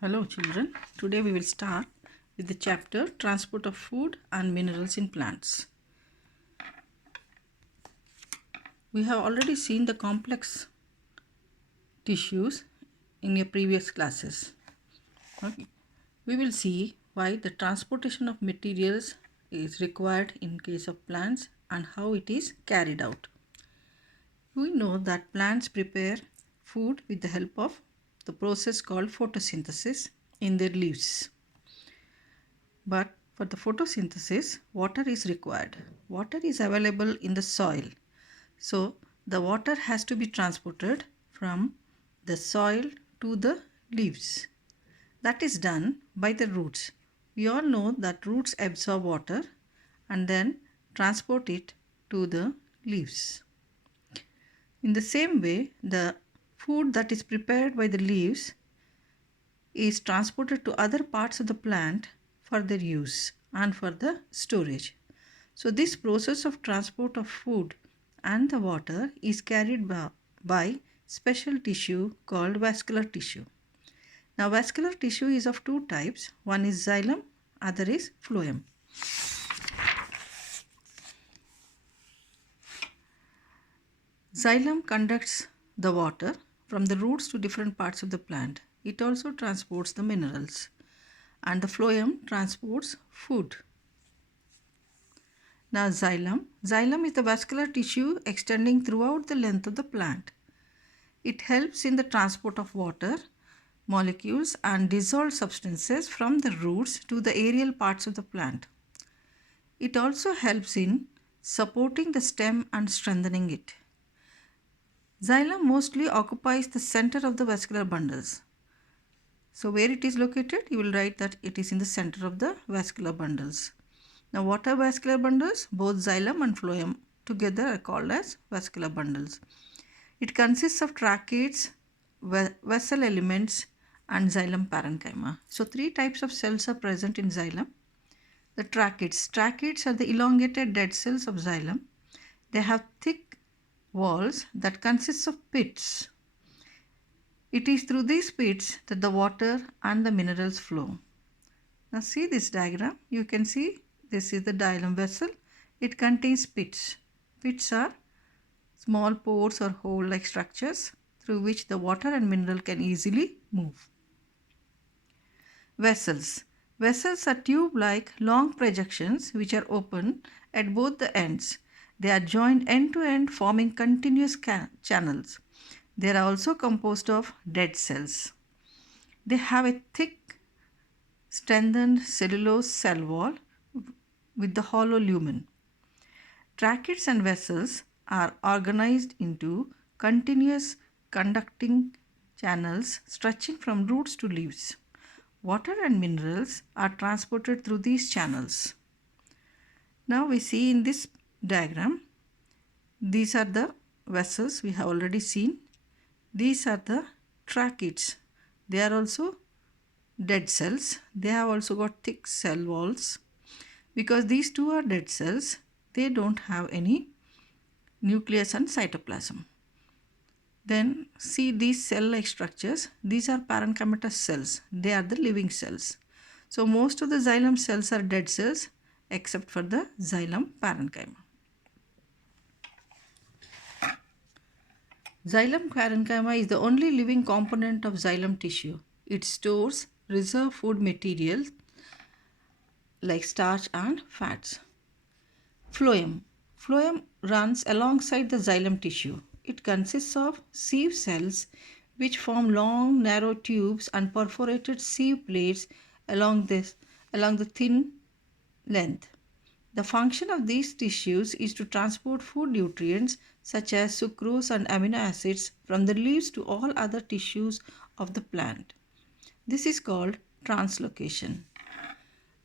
Hello children, today we will start with the chapter Transport of Food and Minerals in Plants. We have already seen the complex tissues in your previous classes. Okay. We will see why the transportation of materials is required in case of plants and how it is carried out. We know that plants prepare food with the help of the process called photosynthesis in their leaves. But for the photosynthesis, water is required. Water is available in the soil. So the water has to be transported from the soil to the leaves. That is done by the roots. We all know that roots absorb water and then transport it to the leaves. In the same way, the food that is prepared by the leaves is transported to other parts of the plant for their use and for the storage. So this process of transport of food and the water is carried by special tissue called vascular tissue. Now vascular tissue is of two types. One is xylem, other is phloem. Xylem conducts the water from the roots to different parts of the plant. It also transports the minerals, and the phloem transports food. Now xylem is the vascular tissue extending throughout the length of the plant. It helps in the transport of water, molecules and dissolved substances from the roots to the aerial parts of the plant. It also helps in supporting the stem and strengthening it. Xylem mostly occupies the center of the vascular bundles. So where it is located, you will write that it is in the center of the vascular bundles. Now what are vascular bundles? Both xylem and phloem together are called as vascular bundles. It consists of tracheids, vessel elements and xylem parenchyma. So three types of cells are present in xylem. The tracheids. Tracheids are the elongated dead cells of xylem. They have thick walls that consist of pits. It is through these pits that the water and the minerals flow. Now see this diagram. You can see this is the xylem vessel. It contains pits. Pits are small pores or hole-like structures through which the water and mineral can easily move. Vessels. Vessels are tube-like long projections which are open at both the ends. They are joined end to end, forming continuous channels. They are also composed of dead cells. They have a thick strengthened cellulose cell wall with the hollow lumen. Tracheids and vessels are organized into continuous conducting channels stretching from roots to leaves. Water and minerals are transported through these channels. Now we see in this diagram, these are the vessels we have already seen. These are the tracheids. They are also dead cells. They have also got thick cell walls. Because these two are dead cells, they don't have any nucleus and cytoplasm. Then see these cell-like structures. These are parenchymatous cells. They are the living cells. So most of the xylem cells are dead cells except for the xylem parenchyma. Xylem parenchyma is the only living component of xylem tissue. It stores reserve food materials like starch and fats. Phloem. Phloem runs alongside the xylem tissue. It consists of sieve cells which form long narrow tubes and perforated sieve plates along the thin length. The function of these tissues is to transport food nutrients such as sucrose and amino acids from the leaves to all other tissues of the plant. This is called translocation.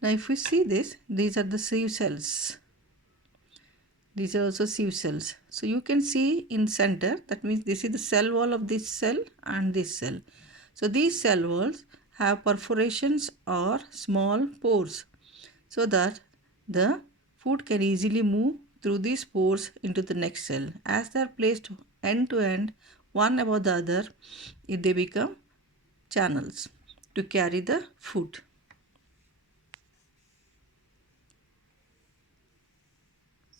Now if we see this, these are the sieve cells. These are also sieve cells. So you can see in center, that means this is the cell wall of this cell and this cell. So these cell walls have perforations or small pores so that the food can easily move through these pores into the next cell. As they are placed end to end, one above the other, they become channels. to carry the food.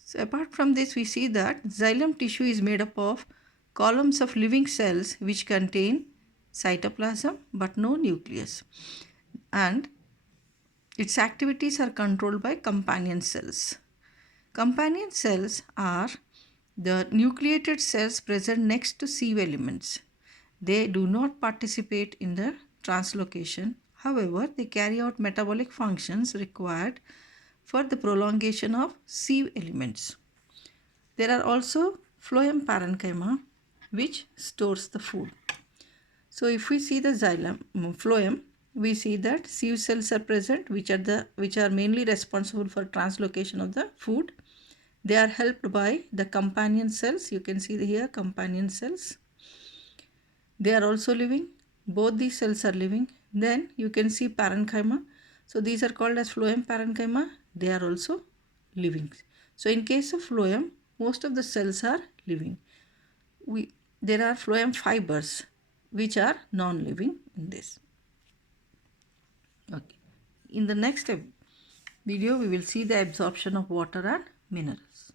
So apart from this, we see that xylem tissue is made up of columns of living cells which contain cytoplasm but no nucleus, and its activities are controlled by companion cells. Companion cells are the nucleated cells present next to sieve elements. They do not participate in the translocation. However, they carry out metabolic functions required for the prolongation of sieve elements. There are also phloem parenchyma which stores the food. So if we see the phloem, we see that sieve cells are present which are mainly responsible for translocation of the food. They are helped by the companion cells. You can see here companion cells. They are also living. Both these cells are living. Then you can see parenchyma. So these are called as phloem parenchyma. They are also living. So in case of phloem, most of the cells are living. There are phloem fibers which are non-living in this. Okay. In the next video, we will see the absorption of water and minerals.